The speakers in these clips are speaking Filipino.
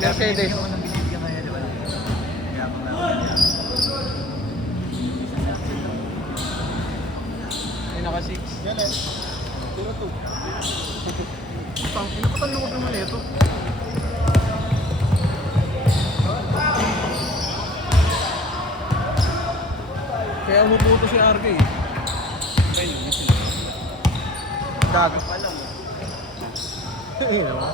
Mercedes. Ako nang binibigyan ngayon, di ba? Kaya ako na. Ay, naka 6. Yan eh. 0-2. Tangina, ba't ang loob naman ito? Kaya umuputo si RK eh. Kaya yun sila. Gago pa lang. Ayun naman.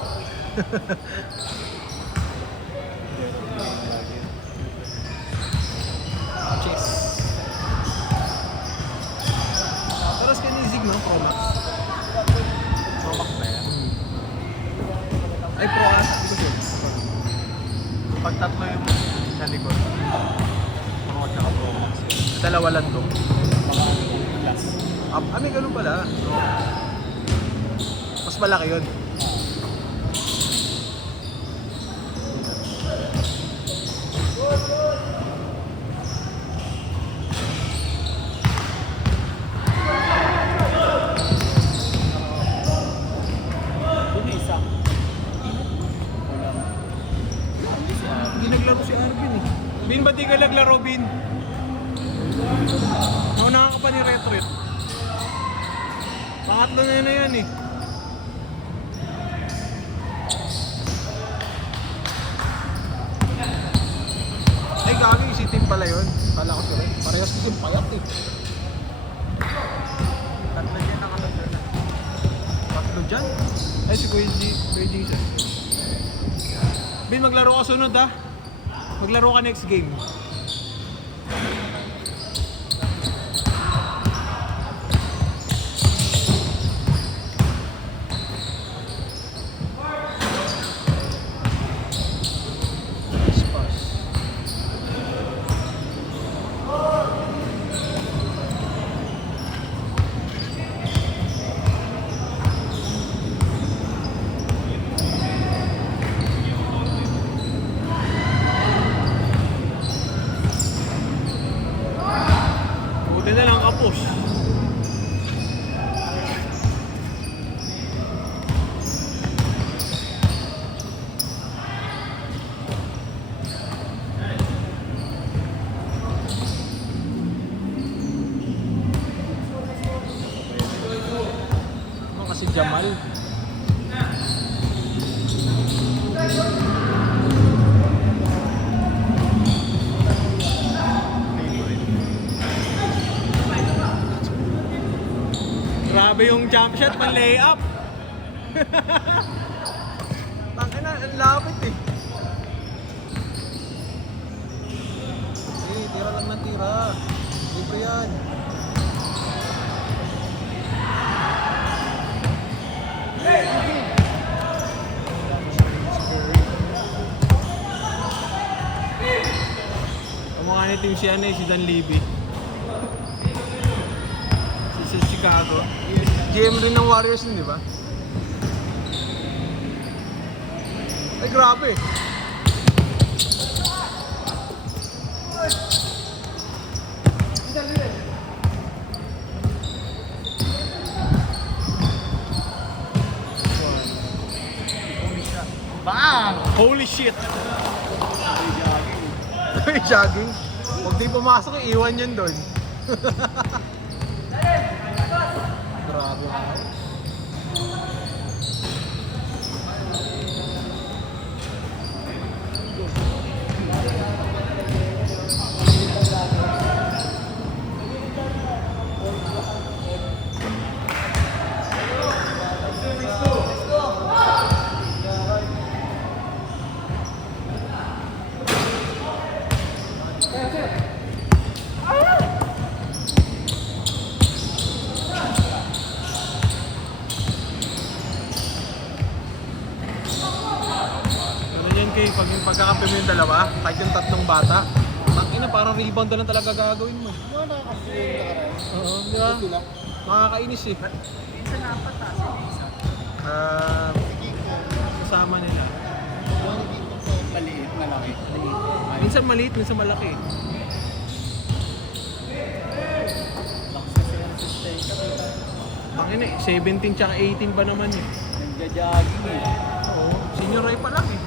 Cheers. Taras ka ni Zig no? Pro Max. Pro Max na yan. Ay, Pro ata. Hindi ko sure. Pag tatlo yung sa likod, Pro Max tsaka Pro Max. Dalawa lang to. Plus. May ganun pala. Mas malaki yun. Yung isa. Hindi naglaro si Arvin eh. Bin, ba't di ka naglaro, Bin? Naunahan ka pa ni Retret. Pangatlo na yan eh. Ay, gagawin si Tim pala yun. Kala ko sila. Parehas kasi payat eh. Tatlo dyan nakatatlo na. Tatlo dyan. Ay, si Kuya Jesus. Bin, maglaro ka sunod ah. Maglaro ka next game. Buti na lang kapos. Ano kasi Jamal? Grabe yung jump shot, pang layup. Tangina, ang lapit eh. Tira lang ng tira. Libre yan. Ang mga ni team si si Dan Levy. Sa Chicago. GM rin ng Warriors nun, di ba? Ay, grabe. Bang! Holy shit! Ay, jogging. Huwag di pumasok, iwan yan doon. Grabe. Okay, pag yung pagkakampi mo yung dalawa, kahit yung tatlong bata, tangina, parang rebound na lang talaga gagawin mo. Mga nakakasuyo yung nakaraan. Oo, di ba? Ito lang. Nakakainis eh. Minsan apat ha, isa. Kasama nila. Maliit, malaki. Minsan maliit, minsan malaki. Lakas kasi ang sustain. Tangina eh, 17 tsaka 18 pa naman eh. Nagja-jogging eh. Oo, senior high pa lang eh.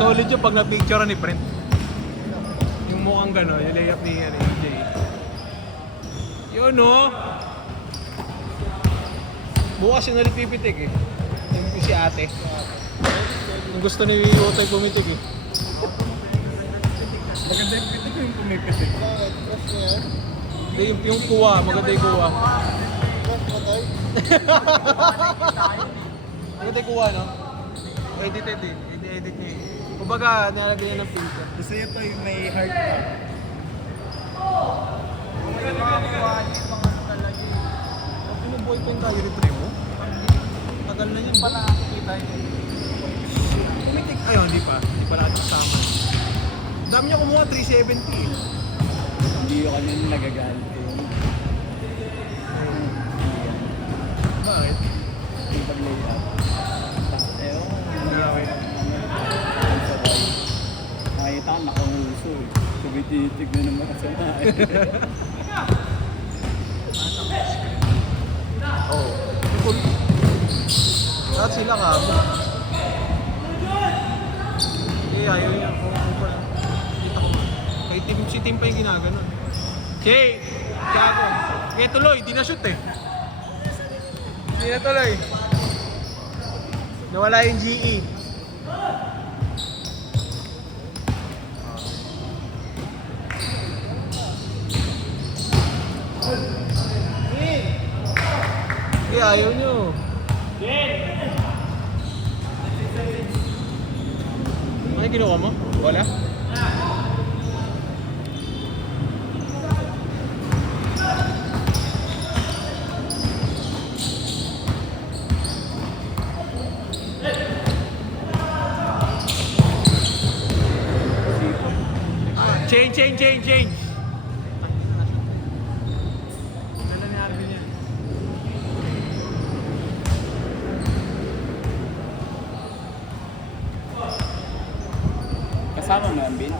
Solid yung pag na-picture ni Brent. Yung mukhang gano'n, yung layup ni Jay. Yun no. Bukas yung ulit pipitik eh. Yung si ate. Yung gusto ni Otoy pumitik eh. Maganda yung pitik yung pumipitik. Bakit? Crush niya yan? Hindi, yung kuha, maganda yung kuha. Crush mo tayo? Maganda yung kuha, no? Edited eh. Edit niya eh. Kumbaga, nilalagay niya ng filter. Gusto nyo to yung may heart pa. Ano boyfriend tayo ni Primo? Tagal na yun. Pala nakikita yun. Pumitik. Ayun, hindi pa. Hindi pa natin kasama. Dami niya kumuha, 370 eh. Hindi ko kanina nagagalit eh. Bakit? Yung pag-layout. Ewan ko, hindi ako yung nakita ko nakamuso eh. Tumititig na naman kasi na eh. Oo. Lahat sila ka. Eh, ayaw niya. Kita ko. Kay team, si team pa yung ginaganon. Jay! Gago. Kaya tuloy, di na shoot eh. Di na tuloy. Nawala yung GE. Eh, ayaw nyo. Ano yung ginawa mo? Wala? Change. Ano nangyari din yan? Kasama mo ang bin?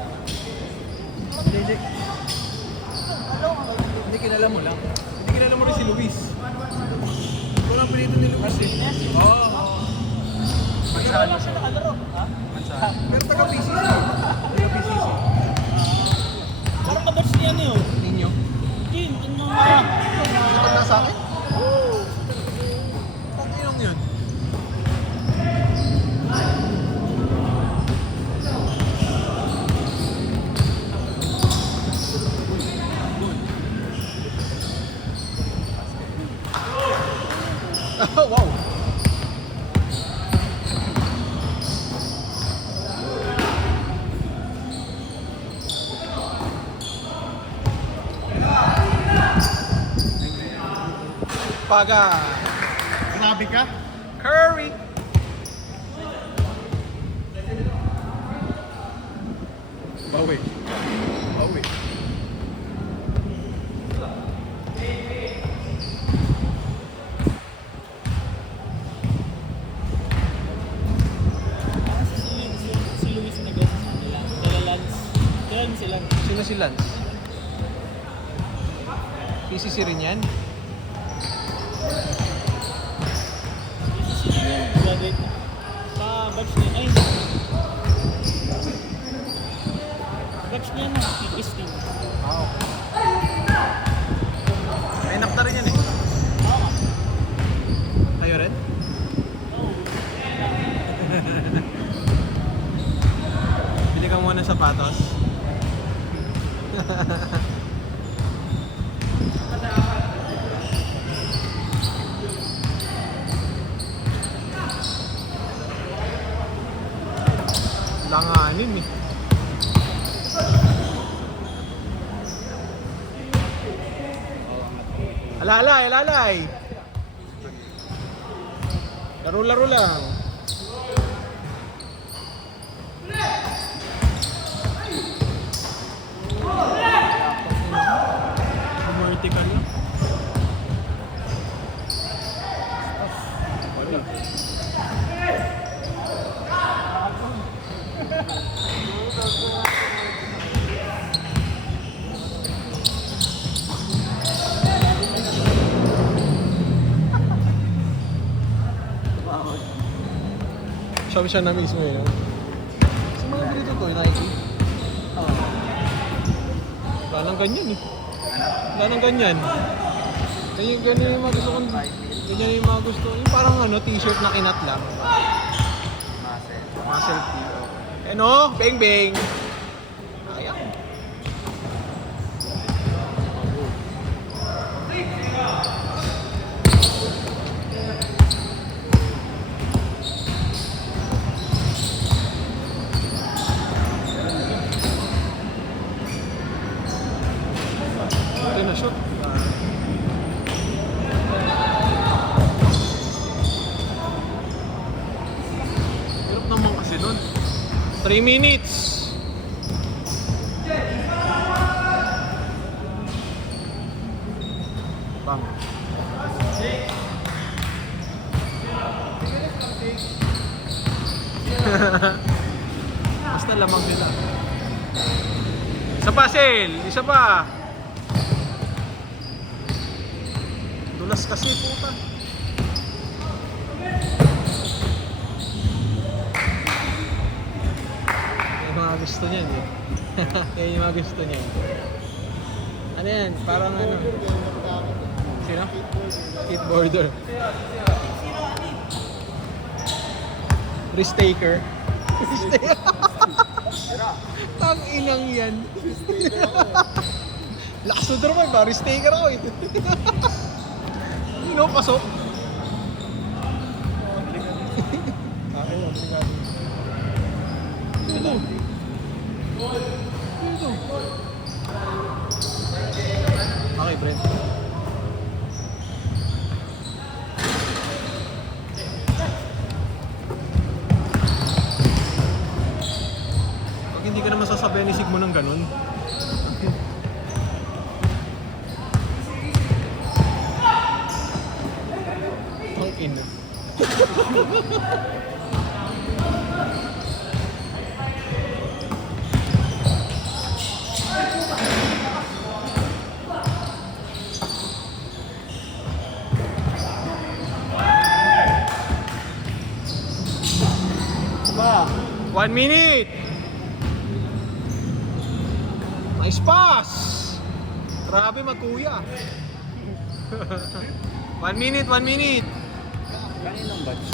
Hindi kilala mo lang. Hindi kilala mo rin si Luis. Ito lang pinito ni Luis eh. Oo. Mansano siya. Mansano. Pero taga-PCC. Taga-PCC. Parang kabatch niya niyo. Ninyo. Jin, ano nga? Kapag na sa akin? Oo. Pag-inong yun. Oh, wow. Paga. Grabe ka? Curry. Bawi. Si Luis na gano'n nila. Dala Lance. Kailan sila? Sino si Lance? PCC rin yan? Graduate na. Sa batch niya. Ay, batch niya na. PPS team. Wow. May anak na rin yan eh. Oo. Kayo rin? Oo. Bili ka muna ng sapatos. Langanin eh. Alalay. Laro lang. Vertical lang. Siya na mismo yun. Sa mga Wala nang ganyan eh. Wala nang ganyan. Ganyan yung mga gusto kong... Ganyan yung mga gusto. Yung parang ano, t-shirt na kinat lang. Muscle. Muscle tee. Ano? Bang bang! Ayan. Ito na shoot. Hirap naman kasi nun. 3 minutes. Bang. Basta lamang nila. Isa pa, Sel. Isa pa. Dulas kasi, puta. Yung mga gusto niyan eh. Yan yung mga gusto niyan. Ano yan? Parang ano? Sino? Skateboarder. Risk taker. Risk taker. Tang inang yan. Lakas mo naman ba? Risk taker ako eh. Sino? Pasok? Akin lang, delikado. Ito. Ito. Okay, Brent. Pag hindi ka naman sasabihan ni Sigmo ng ganun. Ang ina. Ba, 1 minute. Nice pass. Grabe magkuya. 1 minute, 1 minute. Kaninang batch?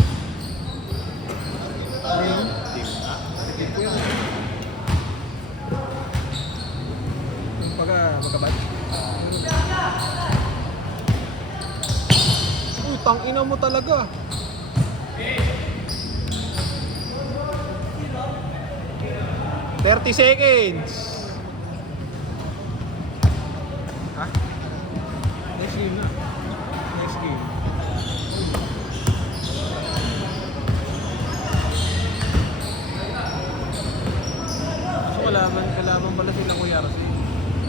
Ano yun? Magkabatch. Uy, tangina mo talaga. $30. Ha? Next game na. Next game. So kalaban pala sila Kuya Rasi.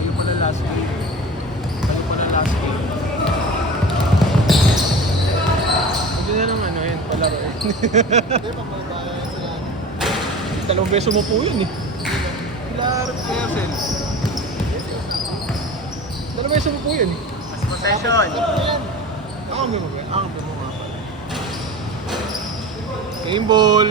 Ayun pala last game. Ayun pala last game. Hindi na ng ano yun, palaro yun. Hindi, pamabayan sila. Dalawang beso mo po yun eh. Pilar, Persel. Dalawang beso mo po yun eh. Mas possession. Ako mo nga pala. Game ball.